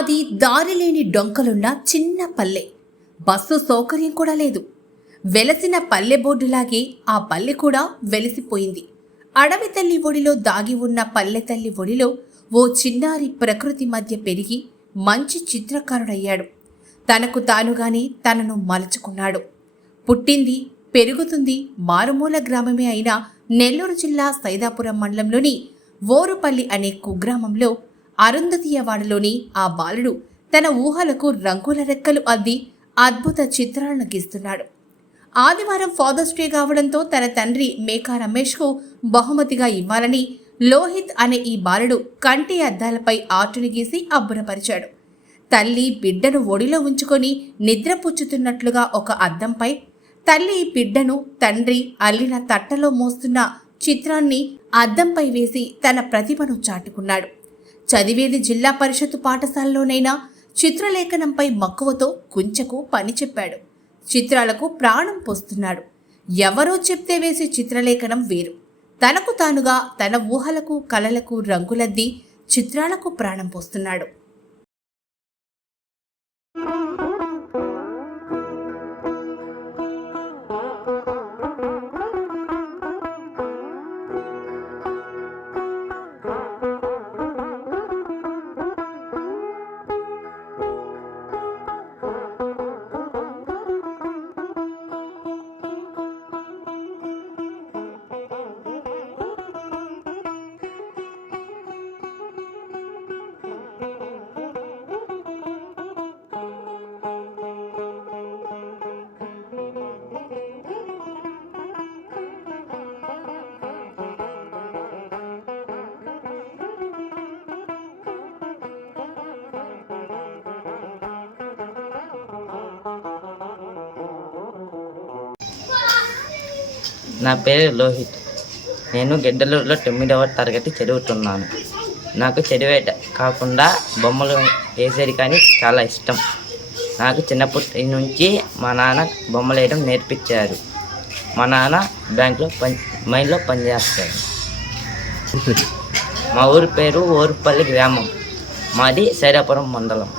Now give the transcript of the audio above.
అది దారిలేని డొంకలున్న చిన్న పల్లె. బస్సు సౌకర్యం కూడా లేదు. వెలసిన పల్లె బోర్డులాగే ఆ పల్లె కూడా వెలిసిపోయింది. అడవి తల్లి ఒడిలో దాగి ఉన్న పల్లె తల్లి ఒడిలో ఓ చిన్నారి ప్రకృతి మధ్య పెరిగి మంచి చిత్రకారుడయ్యాడు. తనకు తానుగానే తనను మలుచుకున్నాడు. పుట్టింది పెరుగుతుంది మారుమూల గ్రామమే అయిన నెల్లూరు జిల్లా సైదాపురం మండలంలోని ఓరుపల్లి అనే కుగ్రామంలో అరుంధతీయవాడలోని ఆ బాలుడు తన ఊహలకు రంగుల రెక్కలు అద్ది అద్భుత చిత్రాలను గీస్తున్నాడు. ఆదివారం ఫాదర్స్ డే కావడంతో తన తండ్రి మేకా రమేష్కు బహుమతిగా ఇవ్వాలని లోహిత్ అనే ఈ బాలుడు కంటి అద్దాలపై ఆర్టుని గీసి అబ్బురపరిచాడు. తల్లి బిడ్డను ఒడిలో ఉంచుకొని నిద్రపుచ్చుతున్నట్లుగా ఒక అద్దంపై తల్లి బిడ్డను తండ్రి అల్లిన తట్టలో మోస్తున్న చిత్రాన్ని అద్దంపై వేసి తన ప్రతిభను చాటుకున్నాడు. చదివేది జిల్లా పరిషత్తు పాఠశాలలోనైనా చిత్రలేఖనంపై మక్కువతో కుంచెకు పని చెప్పాడు. చిత్రాలకు ప్రాణం పోస్తున్నాడు. ఎవరో చెప్తే వేసే చిత్రలేఖనం వేరు. తనకు తానుగా తన ఊహలకు కలలకు రంగులద్ది చిత్రాలకు ప్రాణం పోస్తున్నాడు. నా పేరు లోహిత్. నేను గిడ్డలూరులో 9వ తరగతి చదువుతున్నాను. నాకు చదివే కాకుండా బొమ్మలు వేసేది కానీ చాలా ఇష్టం. నాకు చిన్నప్పటి నుంచి మా నాన్న బొమ్మలు వేయడం నేర్పించారు. మా నాన్న బ్యాంకులో మైన్లో పనిచేస్తారు. మా ఊరి పేరు ఓరుపల్లి గ్రామం. మాది సైదాపురం మండలం.